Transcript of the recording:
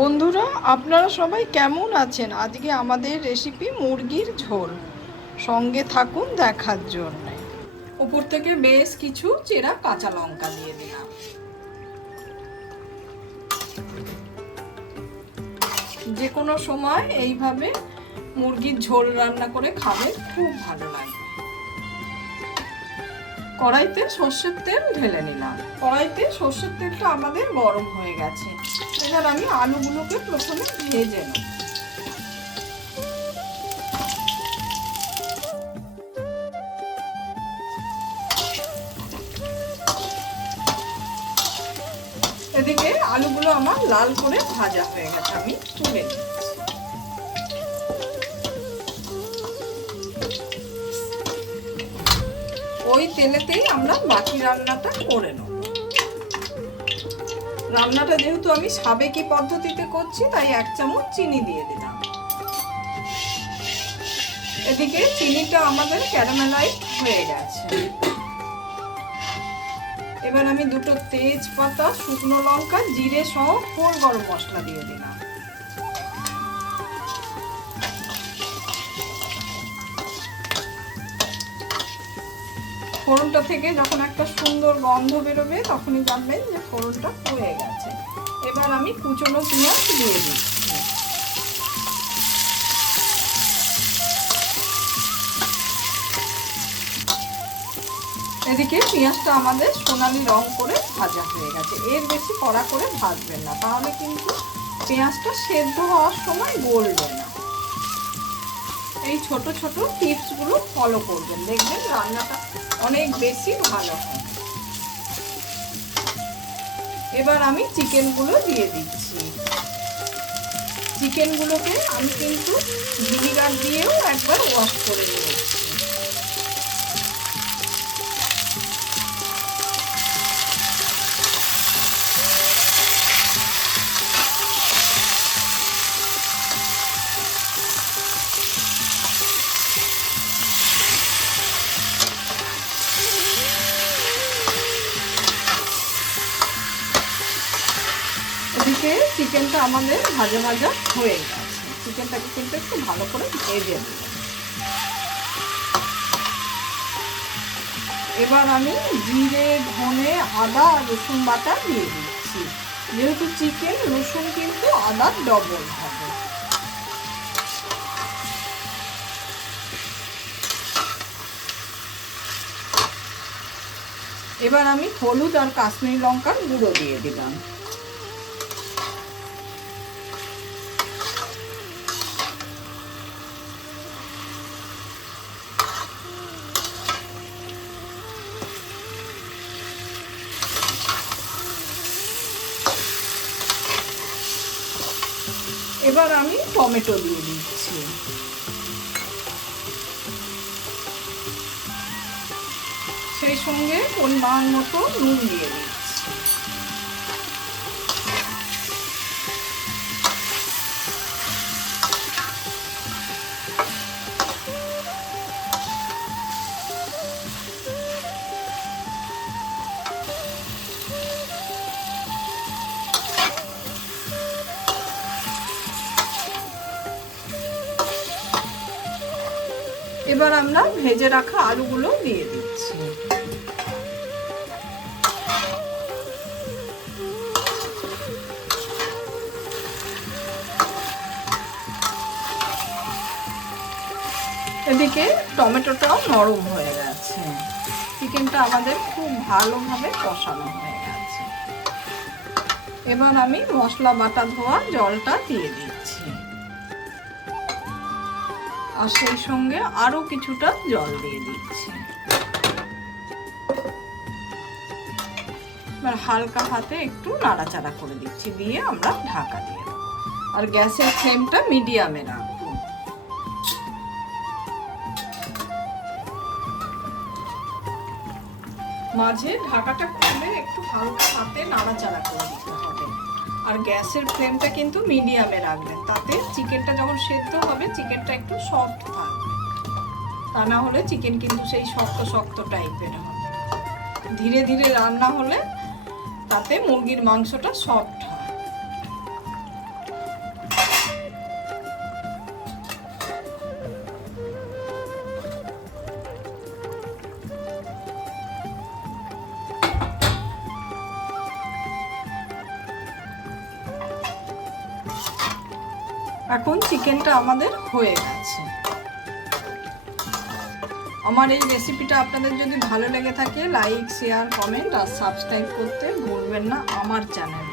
বন্ধুরা, আপনারা সবাই কেমন আছেন? আজকে আমাদের রেসিপি মুরগির ঝোল। সঙ্গে থাকুন দেখার জন্য। উপর থেকে বেশ কিছু চেরা কাঁচা লঙ্কা দিয়ে দিলাম। যে কোনো সময় এইভাবে মুরগির ঝোল রান্না করে খাবে, খুব ভালো লাগে। কড়াইতে সর্ষের তেল ঢেলে নিলাম। কড়াইতে সর্ষের তেলটা আমাদের গরম হয়ে গেছে। এবার আমি আলুগুলোকে প্রথমে ভেজে নেব। এদিকে আলুগুলো আমার লাল করে ভাজা হয়ে গেছে, আমি তুলে নিচ্ছি। ওই তেলেতেই আমরা বাকি রান্নাটা করে নেব। রান্নাটা যেহেতু আমি সাবেকি পদ্ধতিতে করছি, তাই 1 চামচ চিনি দিয়ে দিলাম। এদিকে চিনিটা আমাদের ক্যারামেলাইজ হয়ে গেছে। এবার আমি 2টো তেজপাতা, শুকনো লঙ্কা, জিরে সহ ফোড়ন গরম মশলা দিয়ে দিলাম। ফোড়নটা থেকে যখন একটা সুন্দর গন্ধ বেরোবে, তখনই জানবেন যে ফোড়নটা হয়ে গেছে। এবার আমি কুচনো পেঁয়াজ দিয়ে দিচ্ছি। এদিকে পেঁয়াজটা আমাদের সোনালি রং করে ভাজা হয়ে গেছে। এর বেশি কড়া করে ভাজবেন না, তাহলে কিন্তু পেঁয়াজটা সেদ্ধ হওয়ার সময় গলবে না। এই ছোট ছোট টিপসগুলো ফলো করবেন, দেখবেন রান্নাটা অনেক বেশি ভালো হয়। এবার আমি চিকেনগুলো দিয়ে দিচ্ছি। চিকেনগুলোকে আমি কিন্তু ভিনিগার দিয়েও একবার ওয়াশ করে নিয়েছি। এদিকে চিকেনটা আমাদের ভাজা ভাজা হয়ে গেছে। চিকেনটাকে কিন্তু একটু ভালো করে ভেজে দেব। এবার আমি জিরে, ধনে, আদা আর রসুন বাটা দিয়ে দিচ্ছি। যেহেতু চিকেন, রসুন কিন্তু আদার ডবল হবে। এবার আমি হলুদ আর কাশ্মীরি লঙ্কার গুঁড়ো দিয়ে দিলাম। এবার আমি টমেটো দিয়ে দিচ্ছি। সেই সঙ্গে পরিমাণ মতো নুন দিয়ে দিচ্ছি। এবার আমরা ভেজে রাখা আলুগুলো দিয়ে দিচ্ছি। এদিকে টমেটোটাও নরম হয়ে গেছে। চিকেনটা আমাদের খুব ভালোভাবে কষানো হয়ে গেছে। এবার আমি মশলা বাটা ধোয়া জলটা দিয়ে দিচ্ছি, আর সেই সঙ্গে আরো কিছুটা জল দিয়ে দিচ্ছি। এবার হালকা হাতে একটু নাড়াচাড়া করে দিচ্ছি, দিয়ে আমরা ঢাকা দিয়ে দেবো। আর গ্যাসের ফ্লেমটা মিডিয়ামে রাখবো। মাঝে ঢাকাটা খুলে একটু হালকা হাতে নাড়াচাড়া করে দিতে হবে। আর গ্যাসের ফ্লেমটা কিন্তু মিডিয়ামে রাখবেন, তাতে চিকেনটা যখন সেদ্ধ হবে চিকেনটা একটু সফট থাকবে। তা না হলে চিকেন কিন্তু সেই শক্ত শক্ত টাইপের হবে। ধীরে ধীরে রান্না হলে তাতে মুরগির মাংসটা সফট হয়। এখন চিকেনটা আমাদের হয়ে গেছে। আমার এই রেসিপিটা আপনাদের যদি ভালো লেগে থাকে লাইক, শেয়ার, কমেন্ট আর সাবস্ক্রাইব করতে ভুলবেন না আমার চ্যানেল।